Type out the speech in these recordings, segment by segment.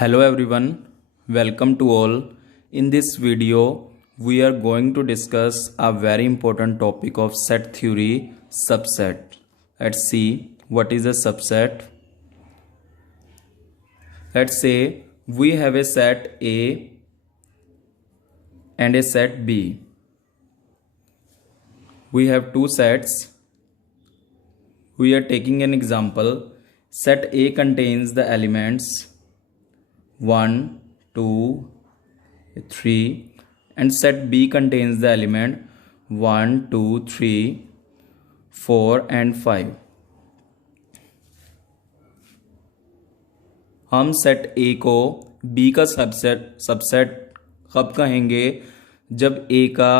Hello everyone, welcome to all. In this video, we are going to discuss a very important topic of set theory, subset. Let's see what is a subset. Let's say we have a set A and a set B. We have two sets. We are taking an example. Set A contains the elements 1, 2, 3 and set B contains the element 1, 2, 3, 4 and 5. हम set A को B का subset कब कहेंगे? जब A का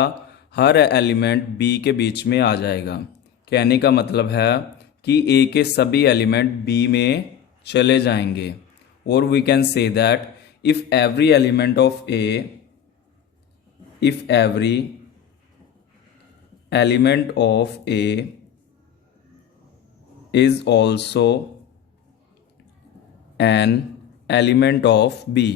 हर element B के बीच में आ जाएगा। कहने का मतलब है कि A के सभी एलिमेंट B में चले जाएंगे। Or we can say that if every element of A is also an element of B,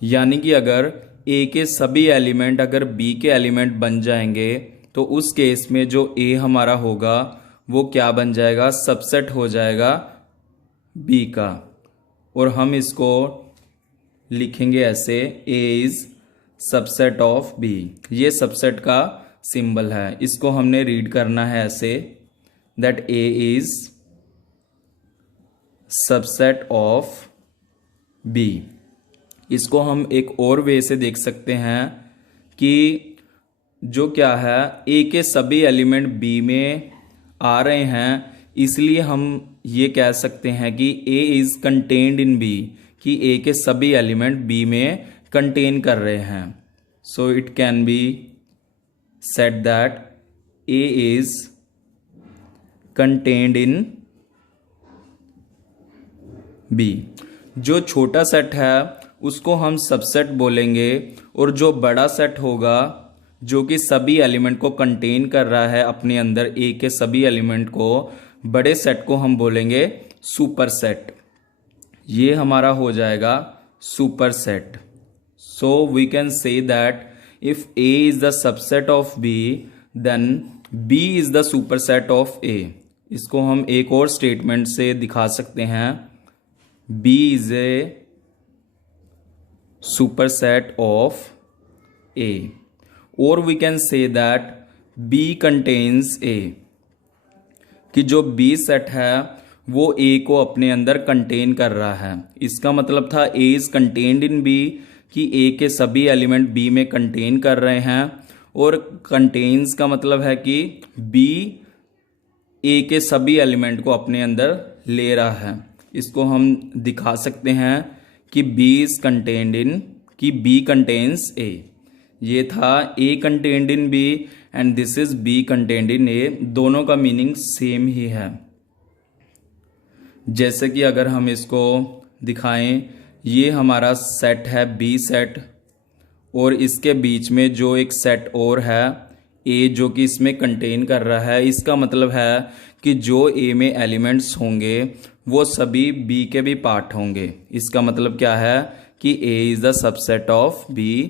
यानी कि अगर A के सभी एलिमेंट अगर B के एलिमेंट बन जाएंगे तो उस केस में जो A हमारा होगा वो क्या बन जाएगा? सबसेट हो जाएगा B का। और हम इसको लिखेंगे ऐसे, A is subset of B। ये सबसेट का सिंबल है, इसको हमने रीड करना है ऐसे, that A is subset of B। इसको हम एक और वे से देख सकते हैं कि जो क्या है, A के सभी एलिमेंट B में आ रहे हैं, इसलिए हम ये कह सकते हैं कि A is contained in B, कि A के सभी एलिमेंट B में कंटेन कर रहे हैं। So it can be said that A is contained in B। जो छोटा सेट है उसको हम सबसेट बोलेंगे, और जो बड़ा सेट होगा जो कि सभी एलिमेंट को कंटेन कर रहा है अपने अंदर, A के सभी एलिमेंट को, बड़े सेट को हम बोलेंगे सुपर सेट। ये हमारा हो जाएगा superset. So we can say that if A is the subset of B then B is the superset of A। इसको हम एक और स्टेटमेंट से दिखा सकते हैं, B is a superset of A। और we can say that B contains A, कि जो B सेट है वो A को अपने अंदर कंटेन कर रहा है। इसका मतलब था A is contained in B, कि A के सभी एलिमेंट B में कंटेन कर रहे हैं, और कंटेन्स का मतलब है कि B A के सभी एलिमेंट को अपने अंदर ले रहा है। इसको हम दिखा सकते हैं कि B इज कंटेन्ड इन, कि B कंटेन्स A। ये था A contained in B and this is B contained in A। दोनों का मीनिंग सेम ही है। जैसे कि अगर हम इसको दिखाएं, ये हमारा सेट है B सेट, और इसके बीच में जो एक सेट और है A जो कि इसमें कंटेन कर रहा है। इसका मतलब है कि जो A में एलिमेंट्स होंगे वो सभी B के भी पार्ट होंगे। इसका मतलब क्या है कि A is the subset of B,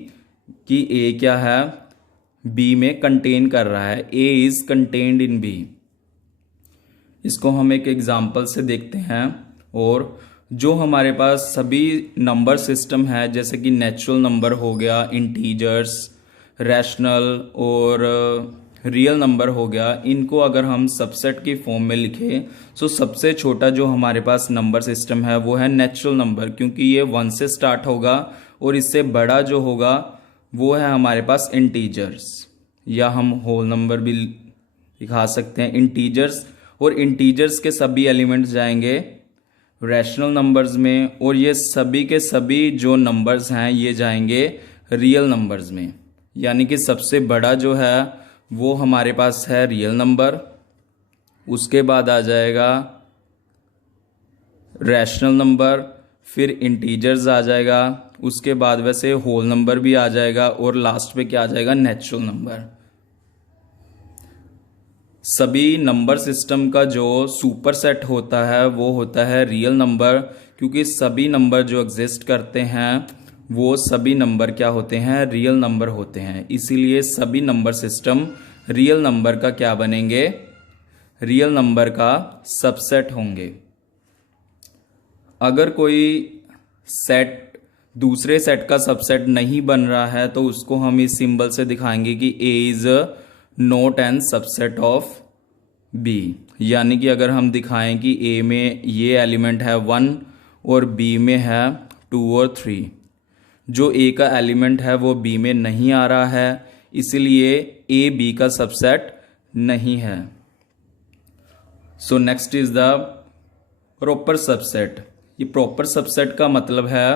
कि A क्या है, B में कंटेन कर रहा है। A is contained in B। इसको हम एक एग्जाम्पल से देखते हैं। और जो हमारे पास सभी नंबर सिस्टम है, जैसे कि नेचुरल नंबर हो गया, इंटीजर्स, रैशनल और रियल नंबर हो गया, इनको अगर हम सबसेट की फॉर्म में लिखें तो सबसे छोटा जो हमारे पास नंबर सिस्टम है वो है नेचुरल नंबर, क्योंकि ये 1 से स्टार्ट होगा, और इससे बड़ा जो होगा वो है हमारे पास इंटीजर्स, या हम होल नंबर भी दिखा सकते हैं इंटीजर्स। और इंटीजर्स के सभी एलिमेंट्स जाएंगे रैशनल नंबर्स में, और ये सभी के सभी जो नंबर्स हैं ये जाएंगे रियल नंबर्स में। यानी कि सबसे बड़ा जो है वो हमारे पास है रियल नंबर, उसके बाद आ जाएगा रैशनल नंबर, फिर इंटीजर्स आ जाएगा, उसके बाद वैसे होल नंबर भी आ जाएगा, और लास्ट पे क्या आ जाएगा, नेचुरल नंबर। सभी नंबर सिस्टम का जो सुपर सेट होता है वो होता है रियल नंबर, क्योंकि सभी नंबर जो एग्जिस्ट करते हैं वो सभी नंबर क्या होते हैं, रियल नंबर होते हैं। इसीलिए सभी नंबर सिस्टम रियल नंबर का क्या बनेंगे, रियल नंबर का सबसेट होंगे। अगर कोई सेट दूसरे सेट का सबसेट नहीं बन रहा है तो उसको हम इस सिंबल से दिखाएंगे कि A is not a subset of B. यानी कि अगर हम दिखाएं कि ए में ये एलिमेंट है 1 और बी में है 2 और 3, जो ए का एलिमेंट है वो बी में नहीं आ रहा है, इसलिए ए बी का सबसेट नहीं है। So next is the proper subset. ये प्रॉपर सबसेट का मतलब है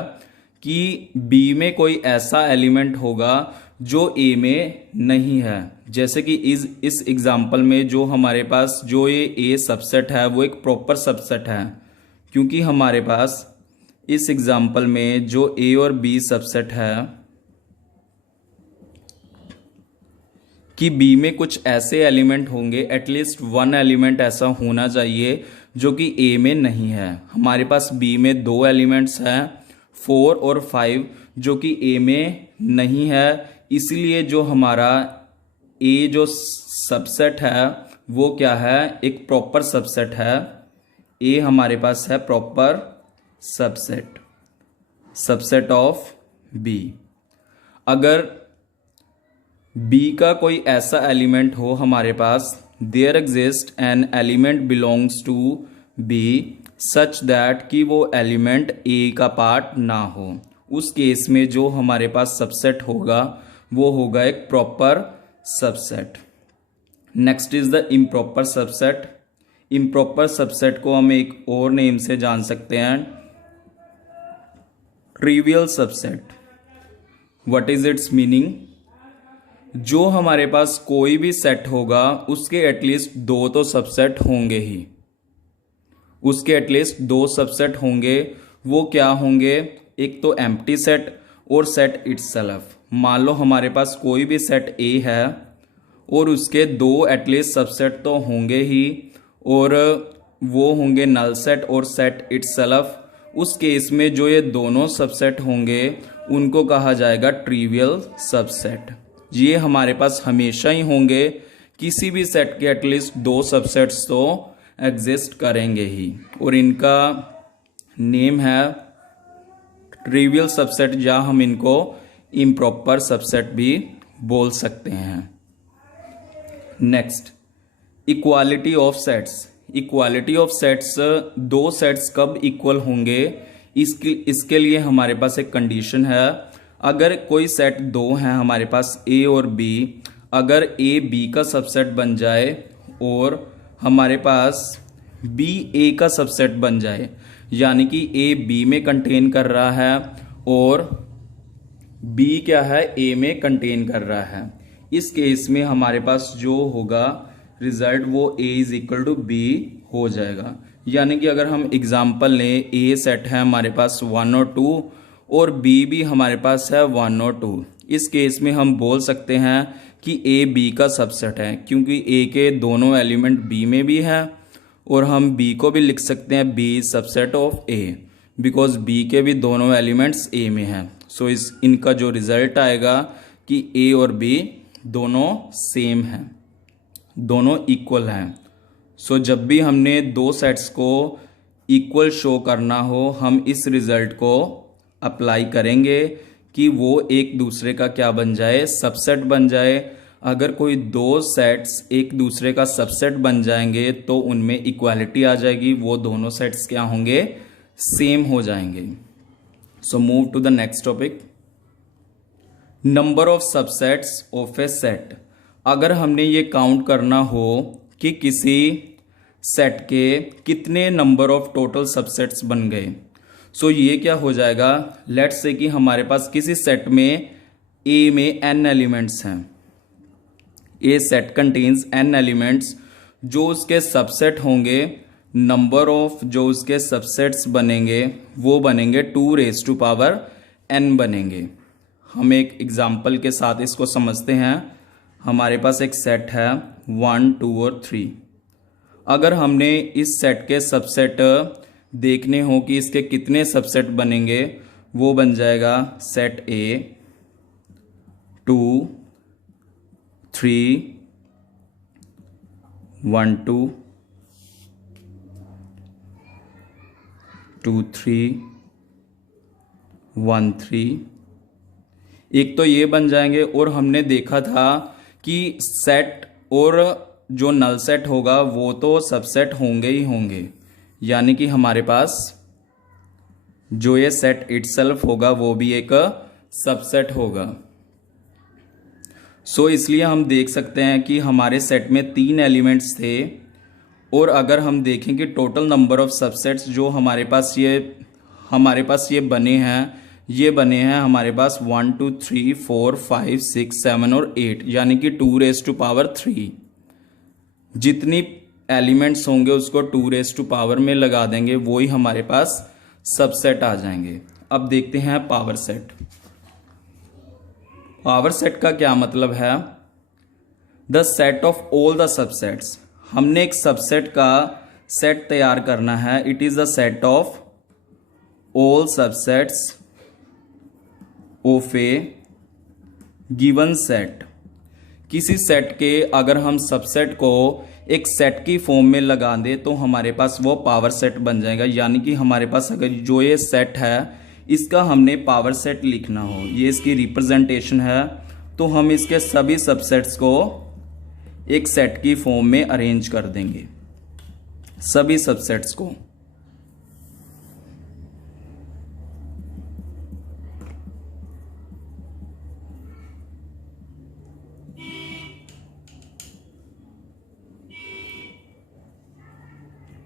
कि बी में कोई ऐसा एलिमेंट होगा जो ए में नहीं है। जैसे कि इस एग्जाम्पल में जो हमारे पास जो ये ए सबसेट है वो एक प्रॉपर सबसेट है, क्योंकि हमारे पास इस एग्जाम्पल में जो ए और बी सबसेट है कि बी में कुछ ऐसे एलिमेंट होंगे, एटलीस्ट 1 एलिमेंट ऐसा होना चाहिए जो कि ए में नहीं है। हमारे पास बी में 2 एलिमेंट्स हैं 4 और 5 जो कि ए में नहीं है, इसलिए जो हमारा ए जो सबसेट है वो क्या है, एक प्रॉपर सबसेट है। ए हमारे पास है प्रॉपर सबसेट ऑफ बी। अगर बी का कोई ऐसा एलिमेंट हो हमारे पास, there exist an element belongs to B such that कि वो एलिमेंट ए का पार्ट ना हो, उस केस में जो हमारे पास सबसेट होगा वो होगा एक proper subset. Next is the improper subset. Improper subset को हम एक और नेम से जान सकते हैं, trivial subset. What is it's meaning? जो हमारे पास कोई भी सेट होगा उसके एटलीस्ट 2 तो सबसेट होंगे ही, उसके एटलीस्ट 2 सबसेट होंगे। वो क्या होंगे, एक तो एम्प्टी सेट और सेट इटसेल्फ। मान लो हमारे पास कोई भी सेट ए है और उसके 2 एटलीस्ट सबसेट तो होंगे ही, और वो होंगे नल सेट और सेट इटसेल्फ। उस केस में जो ये दोनों सबसेट होंगे उनको कहा जाएगा ट्रिवियल सबसेट। ये हमारे पास हमेशा ही होंगे, किसी भी सेट के एटलीस्ट 2 सबसेट्स तो एग्जिस्ट करेंगे ही, और इनका नेम है ट्रिवियल सबसेट, या हम इनको इम्प्रॉपर सबसेट भी बोल सकते हैं। Next, equality of sets. Equality of sets, 2 sets कब इक्वल होंगे, इसके लिए हमारे पास एक कंडीशन है। अगर कोई सेट 2 है हमारे पास ए और बी, अगर ए बी का सबसेट बन जाए और हमारे पास बी ए का सबसेट बन जाए, यानी कि ए बी में कंटेन कर रहा है और बी क्या है, ए में कंटेन कर रहा है, इस केस में हमारे पास जो होगा रिजल्ट वो ए इज इक्वल टू बी हो जाएगा। यानी कि अगर हम एग्जाम्पल लें, ए सेट है हमारे पास 1 और 2 और बी भी हमारे पास है 1 और 2, इस केस में हम बोल सकते हैं कि ए बी का सबसेट है, क्योंकि ए के दोनों एलिमेंट बी में भी है, और हम बी को भी लिख सकते हैं B subset of A, because B के भी दोनों एलिमेंट्स ए में हैं। सो इनका जो रिजल्ट आएगा कि ए और बी दोनों सेम हैं, दोनों इक्वल हैं। सो जब भी हमने 2 सेट्स को इक्वल शो करना हो, हम इस रिजल्ट को अप्लाई करेंगे कि वो एक दूसरे का क्या बन जाए, सबसेट बन जाए। अगर कोई 2 सेट्स एक दूसरे का सबसेट बन जाएंगे तो उनमें इक्वालिटी आ जाएगी, वो दोनों सेट्स क्या होंगे, सेम हो जाएंगे। So move to the next topic, number of subsets of a set. अगर हमने ये काउंट करना हो कि किसी सेट के कितने नंबर ऑफ टोटल सबसेट्स बन गए, सो ये क्या हो जाएगा, लेट्स से कि हमारे पास किसी सेट में ए में n एलिमेंट्स हैं, ए सेट कंटेन्स n एलिमेंट्स, जो उसके सबसेट होंगे, नंबर ऑफ जो उसके सबसेट्स बनेंगे वो बनेंगे 2n बनेंगे। हम एक एग्जाम्पल के साथ इसको समझते हैं। हमारे पास एक सेट है 1 2 और 3। अगर हमने इस सेट के सबसेट देखने हो कि इसके कितने सबसेट बनेंगे, वो बन जाएगा सेट ए 2 3 1 2 2 3 1 3। एक तो ये बन जाएंगे, और हमने देखा था कि सेट और जो नल सेट होगा वो तो सबसेट होंगे ही होंगे, यानी कि हमारे पास जो ये सेट इटसेल्फ होगा वो भी एक सबसेट होगा। सो इसलिए हम देख सकते हैं कि हमारे सेट में 3 एलिमेंट्स थे, और अगर हम देखें कि टोटल नंबर ऑफ सबसेट्स जो हमारे पास ये बने हैं हमारे पास 1 2 3 4 5 6 7 और 8, यानी कि 2⁻³ जितनी एलिमेंट्स होंगे उसको 2⁻³ में लगा देंगे, वो ही हमारे पास सबसेट आ जाएंगे। अब देखते हैं पावर सेट। पावर सेट का क्या मतलब है? The set of all the subsets. हमने एक सबसेट का सेट तैयार करना है। It is the set of all subsets of A given set. किसी सेट के अगर हम सबसेट को एक सेट की फॉर्म में लगा दें तो हमारे पास वो पावर सेट बन जाएगा, यानी कि हमारे पास अगर जो ये सेट है इसका हमने पावर सेट लिखना हो, ये इसकी रिप्रेजेंटेशन है, तो हम इसके सभी सबसेट्स को एक सेट की फॉर्म में अरेंज कर देंगे, सभी सबसेट्स को।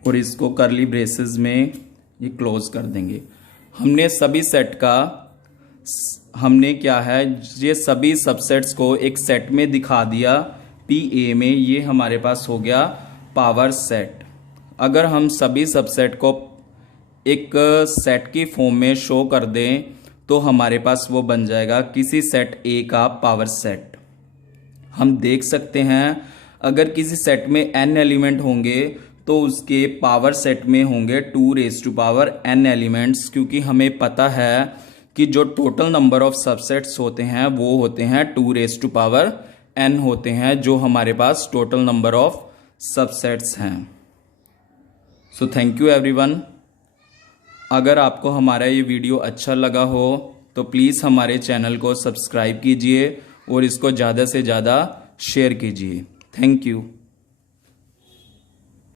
और इसको करली ब्रेसेस में ये क्लोज कर देंगे। हमने सभी सेट का हमने क्या है ये सभी सबसेट्स को एक सेट में दिखा दिया PA में। ये हमारे पास हो गया पावर सेट। अगर हम सभी सबसेट को एक सेट की फॉर्म में शो कर दें तो हमारे पास वो बन जाएगा किसी सेट A का पावर सेट। हम देख सकते हैं अगर किसी सेट में n एलिमेंट होंगे तो उसके पावर सेट में होंगे 2⁻n एलिमेंट्स, क्योंकि हमें पता है कि जो टोटल नंबर ऑफ सबसेट्स होते हैं वो होते हैं 2⁻n होते हैं, जो हमारे पास टोटल नंबर ऑफ सबसेट्स हैं। So thank you everyone. अगर आपको हमारा ये वीडियो अच्छा लगा हो तो प्लीज़ हमारे चैनल को सब्सक्राइब कीजिए और इसको ज़्यादा से ज़्यादा शेयर कीजिए। Thank you.